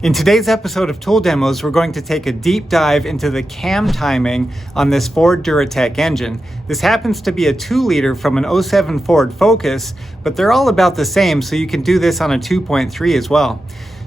In today's episode of Tool Demos, we're going to take a deep dive into the cam timing on this Ford Duratec engine. This happens to be a 2-liter from an '07 Ford Focus, but they're all about the same, so you can do this on a 2.3 as well.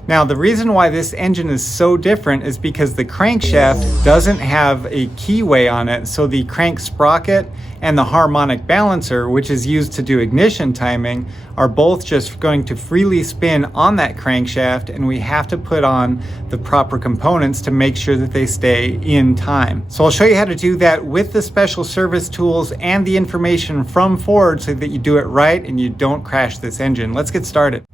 Now, the reason why this engine is so different is because the crankshaft doesn't have a keyway on it, so the crank sprocket and the harmonic balancer, which is used to do ignition timing, are both just going to freely spin on that crankshaft, and we have to put on the proper components to make sure that they stay in time. So I'll show you how to do that with the special service tools and the information from Ford so that you do it right and you don't crash this engine. Let's get started.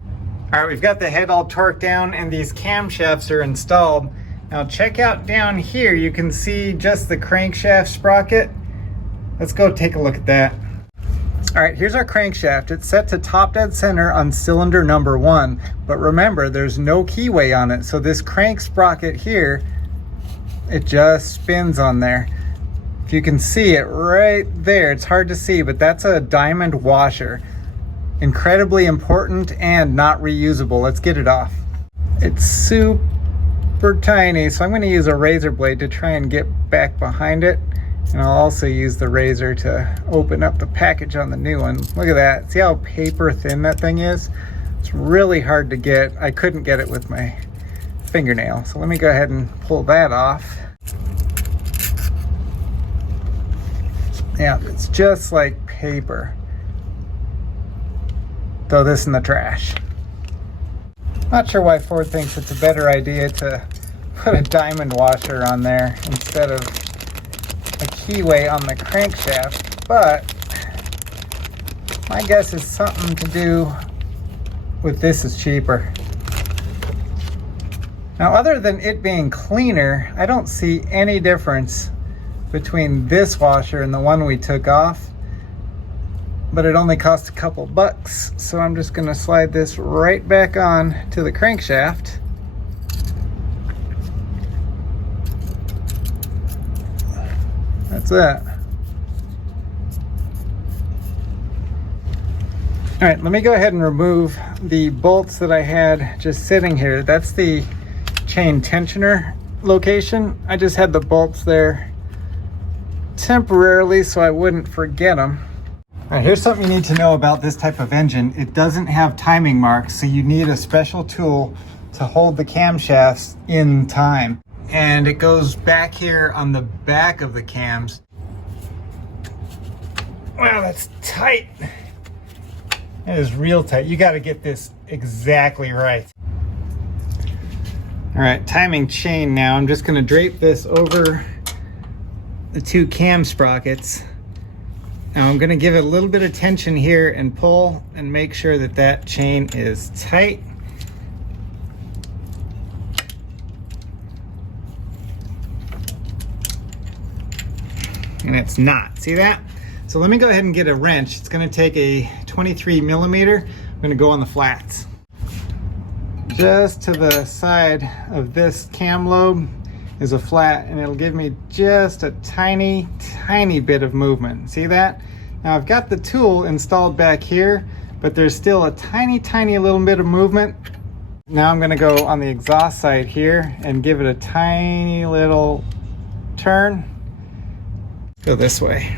All right, we've got the head all torqued down and these camshafts are installed. Now check out down here, you can see just the crankshaft sprocket. Let's go take a look at that. All right, here's our crankshaft. It's set to top dead center on cylinder number 1, but remember there's no keyway on it. So this crank sprocket here, it just spins on there. If you can see it right there, it's hard to see, but that's a diamond washer. Incredibly important and not reusable. Let's get it off. It's super tiny, so I'm going to use a razor blade to try and get back behind it. And I'll also use the razor to open up the package on the new one. Look at that. See how paper thin that thing is? It's really hard to get. I couldn't get it with my fingernail. So let me go ahead and pull that off. Yeah, it's just like paper. Throw this in the trash. Not sure why Ford thinks it's a better idea to put a diamond washer on there instead of a keyway on the crankshaft, but my guess is something to do with this is cheaper. Now, other than it being cleaner, I don't see any difference between this washer and the one we took off. But it only cost a couple bucks, so I'm just gonna slide this right back on to the crankshaft. That's it. All right, let me go ahead and remove the bolts that I had just sitting here. That's the chain tensioner location. I just had the bolts there temporarily so I wouldn't forget them. All right, here's something you need to know about this type of engine. It doesn't have timing marks, so you need a special tool to hold the camshafts in time. And it goes back here on the back of the cams. Wow, that's tight. It is real tight. You got to get this exactly right. All right, timing chain now. I'm just going to drape this over the 2 cam sprockets. Now I'm going to give it a little bit of tension here and pull and make sure that that chain is tight. And it's not. See that? So let me go ahead and get a wrench. It's going to take a 23 millimeter. I'm going to go on the flats. Just to the side of this cam lobe is a flat, and it'll give me just a tiny bit of movement. See that? Now I've got the tool installed back here, but there's still a tiny little bit of movement. Now I'm going to go on the exhaust side here and give it a tiny little turn. Go this way.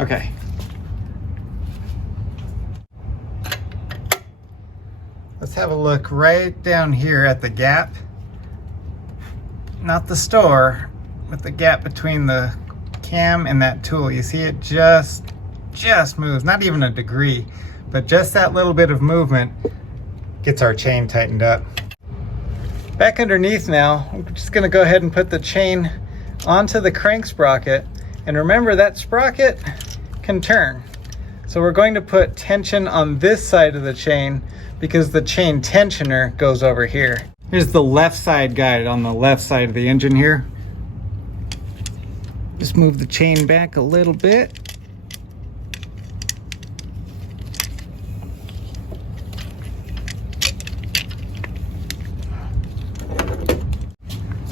Okay. Let's have a look right down here at the gap. Not the store, but the gap between the cam and that tool. You see it just moves, not even a degree, but just that little bit of movement gets our chain tightened up. Back underneath now, I'm just gonna go ahead and put the chain onto the crank sprocket. And remember, that sprocket can turn. So we're going to put tension on this side of the chain because the chain tensioner goes over here. Here's the left side guide on the left side of the engine here. Just move the chain back a little bit.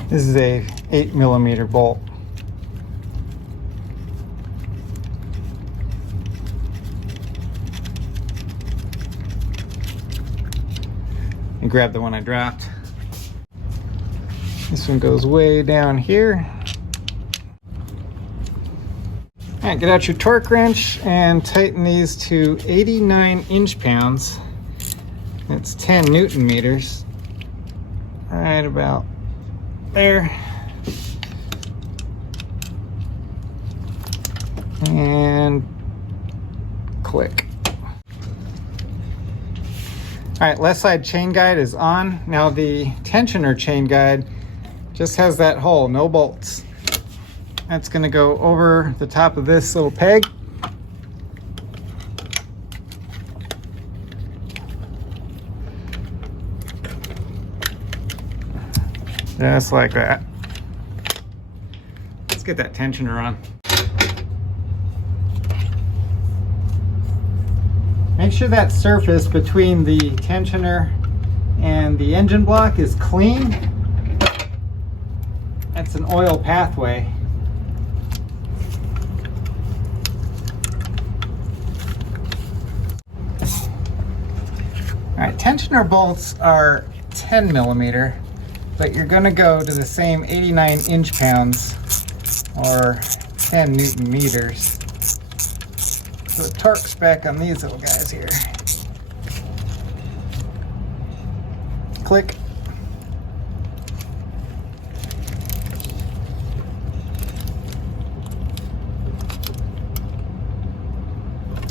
This is a 8mm bolt. and grab the one I dropped. This one goes way down here. All right, get out your torque wrench and tighten these to 89 inch-pounds. That's 10 Newton meters. Right about there. And click. All right, left side chain guide is on. Now the tensioner chain guide just has that hole, no bolts. That's gonna go over the top of this little peg. Just like that. Let's get that tensioner on. Make sure that surface between the tensioner and the engine block is clean. That's an oil pathway. All right, tensioner bolts are 10 millimeter, but you're gonna go to the same 89 inch-pounds or 10 Newton meters. So the torque spec on these little guys here. Click.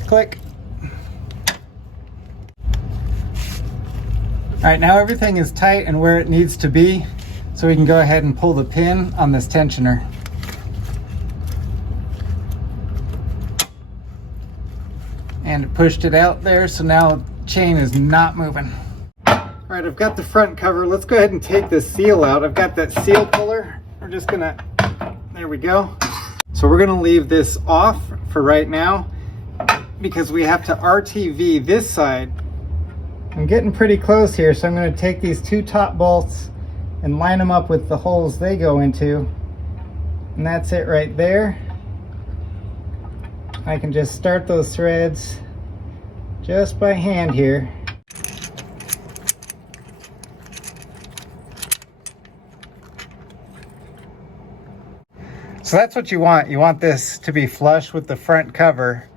Click. All right, now everything is tight and where it needs to be, so we can go ahead and pull the pin on this tensioner. And it pushed it out there, so now the chain is not moving. All right, I've got the front cover. Let's go ahead and take this seal out. I've got that seal puller. We're just gonna, there we go. So we're gonna leave this off for right now because we have to RTV this side. I'm getting pretty close here, so I'm gonna take these two top bolts and line them up with the holes they go into. And that's it right there. I can just start those threads just by hand here. So that's what you want. You want this to be flush with the front cover,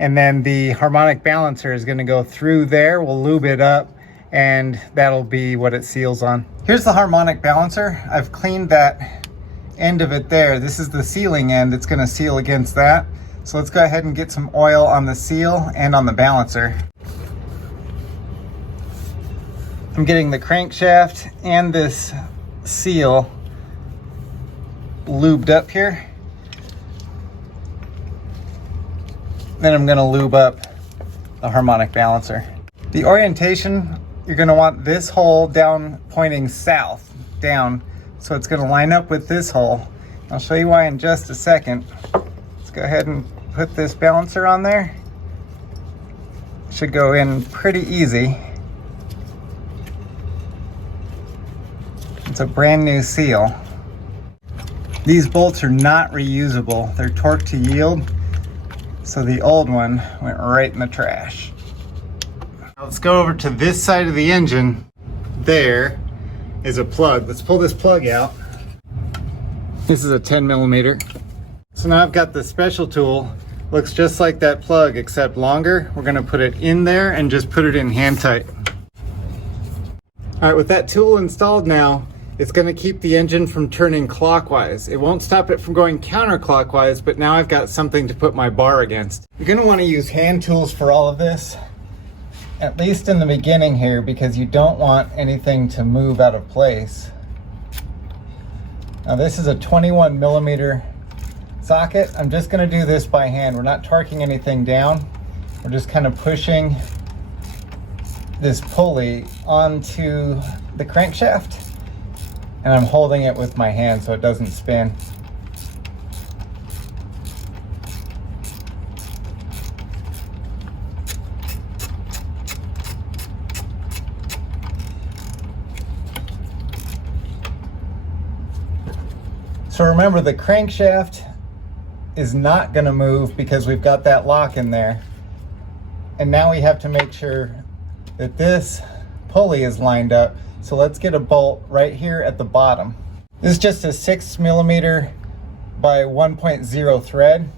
and then the harmonic balancer is going to go through there. We'll lube it up, and that'll be what it seals on. Here's the harmonic balancer. I've cleaned that end of it there. This is the sealing end. It's going to seal against that. So let's go ahead and get some oil on the seal and on the balancer. I'm getting the crankshaft and this seal lubed up here. Then I'm gonna lube up the harmonic balancer. The orientation, you're gonna want this hole down pointing south, down. So it's gonna line up with this hole. I'll show you why in just a second. Let's go ahead and put this balancer on there. Should go in pretty easy. It's a brand new seal. These bolts are not reusable. They're torque to yield. So the old one went right in the trash. Now let's go over to this side of the engine. There is a plug. Let's pull this plug out. This is a 10 millimeter. So now I've got the special tool. Looks just like that plug except longer. We're gonna put it in there and just put it in hand tight. All right, with that tool installed now, it's gonna keep the engine from turning clockwise. It won't stop it from going counterclockwise, but now I've got something to put my bar against. You're gonna wanna use hand tools for all of this, at least in the beginning here, because you don't want anything to move out of place. Now this is a 21 millimeter socket. I'm just gonna do this by hand. We're not torquing anything down. We're just kind of pushing this pulley onto the crankshaft, and I'm holding it with my hand so it doesn't spin. So remember, the crankshaft is not going to move because we've got that lock in there. And now we have to make sure that this pulley is lined up. So let's get a bolt right here at the bottom. This is just a 6mm by 1.0 thread.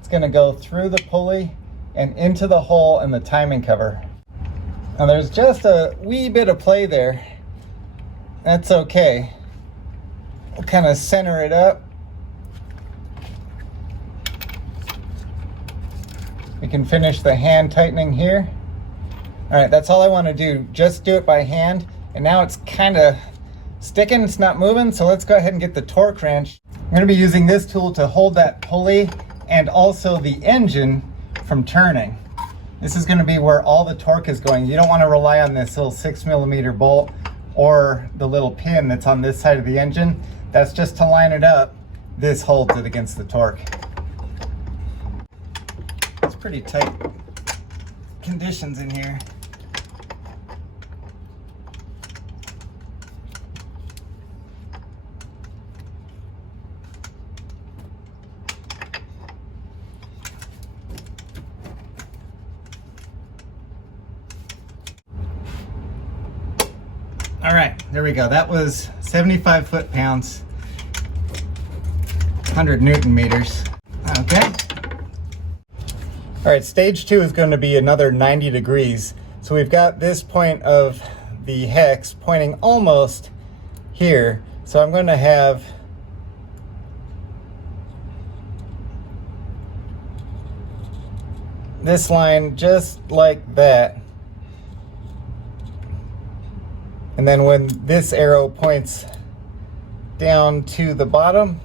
It's going to go through the pulley and into the hole in the timing cover. Now there's just a wee bit of play there. That's okay. We'll kind of center it up. We can finish the hand tightening here. All right, that's all I want to do. Just do it by hand. And now it's kind of sticking, it's not moving, so let's go ahead and get the torque wrench. I'm going to be using this tool to hold that pulley and also the engine from turning. This is going to be where all the torque is going. You don't want to rely on this little 6mm bolt or the little pin that's on this side of the engine. That's just to line it up. This holds it against the torque. It's pretty tight conditions in here. All right, there we go. That was 75 foot-pounds, 100 Newton meters. Okay. All right, stage 2 is going to be another 90 degrees. So we've got this point of the hex pointing almost here. So I'm going to have this line just like that. And then when this arrow points down to the bottom,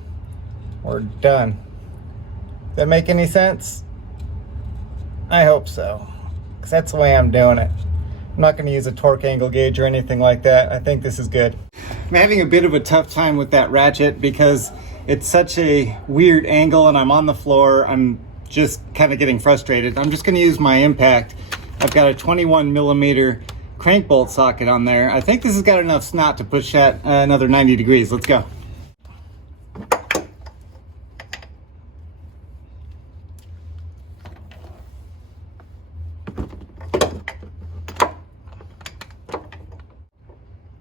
we're done. Does that make any sense? I hope so, because that's the way I'm doing it. I'm not going to use a torque angle gauge or anything like that. I think this is good. I'm having a bit of a tough time with that ratchet because it's such a weird angle and I'm on the floor. I'm just kind of getting frustrated. I'm just going to use my impact. I've got a 21mm crank bolt socket on there. I think this has got enough snot to push that another 90 degrees. Let's go.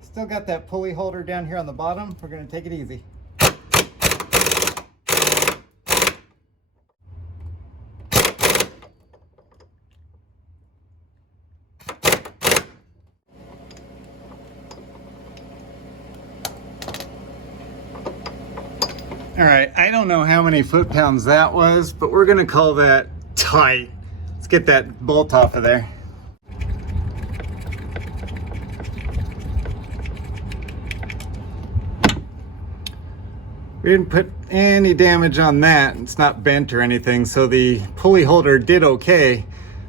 Still got that pulley holder down here on the bottom. We're going to take it easy. All right, I don't know how many foot-pounds that was, but we're gonna call that tight. Let's get that bolt off of there. We didn't put any damage on that. It's not bent or anything, so the pulley holder did okay.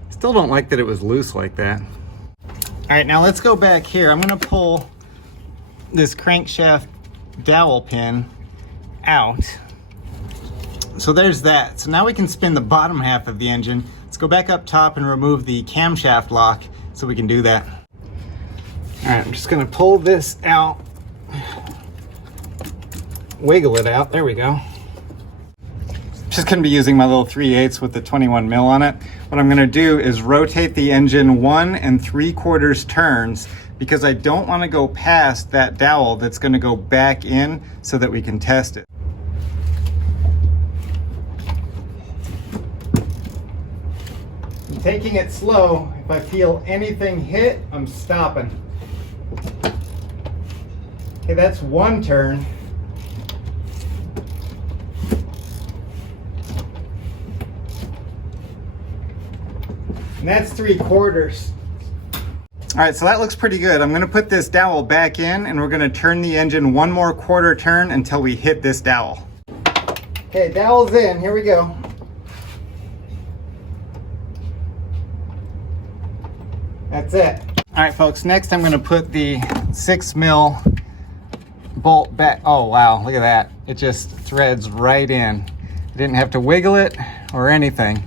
Still don't like that it was loose like that. All right, now let's go back here. I'm gonna pull this crankshaft dowel pin out. So there's that. So now we can spin the bottom half of the engine. Let's go back up top and remove the camshaft lock so we can do that. All right, I'm just gonna pull this out, wiggle it out. There we go. Just gonna be using my little 3/8 with the 21mm on it. What I'm gonna do is rotate the engine 1 3/4 turns because I don't want to go past that dowel that's gonna go back in so that we can test it. I'm taking it slow. If I feel anything hit, I'm stopping. Okay, that's 1 turn. And that's 3/4. All right, so that looks pretty good. I'm gonna put this dowel back in and we're gonna turn the engine 1 more 1/4 turn until we hit this dowel. Okay, dowel's in, here we go. That's it. All right, folks, next I'm gonna put the 6mm bolt back. Oh, wow, look at that. It just threads right in. I didn't have to wiggle it or anything.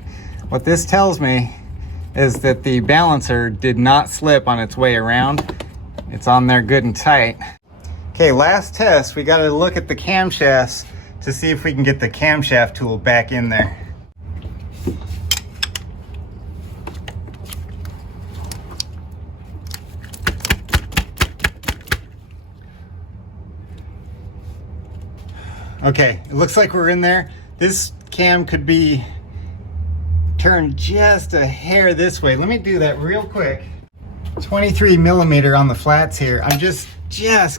What this tells me is that the balancer did not slip on its way around. It's on there good and tight. Okay, last test, we gotta look at the camshafts to see if we can get the camshaft tool back in there. Okay, it looks like we're in there. This cam could be turned just a hair this way. Let me do that real quick. 23 millimeter on the flats here. I'm just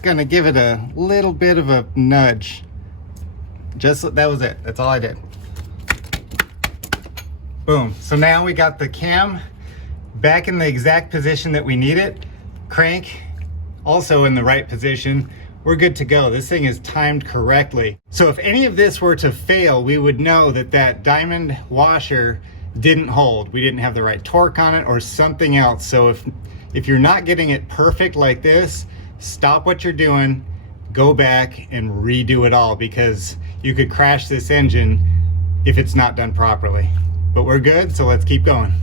gonna give it a little bit of a nudge. That was it. That's all I did. Boom. So now we got the cam back in the exact position that we need it. Crank also in the right position. We're good to go. This thing is timed correctly. So if any of this were to fail, we would know that that diamond washer didn't hold. We didn't have the right torque on it or something else. So if you're not getting it perfect like this, stop what you're doing, go back and redo it all, because you could crash this engine if it's not done properly. But we're good, so let's keep going.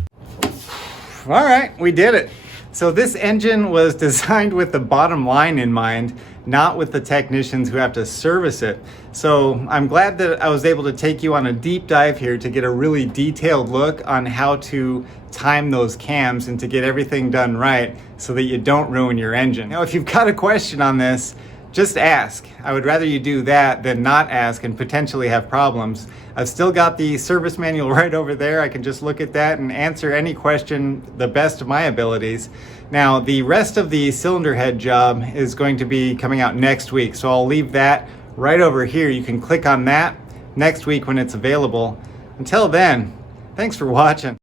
All right, we did it. So this engine was designed with the bottom line in mind, not with the technicians who have to service it. So I'm glad that I was able to take you on a deep dive here to get a really detailed look on how to time those cams and to get everything done right so that you don't ruin your engine. Now, if you've got a question on this, just ask. I would rather you do that than not ask and potentially have problems. I've still got the service manual right over there. I can just look at that and answer any question the best of my abilities. Now, the rest of the cylinder head job is going to be coming out next week, so I'll leave that right over here. You can click on that next week when it's available. Until then, thanks for watching.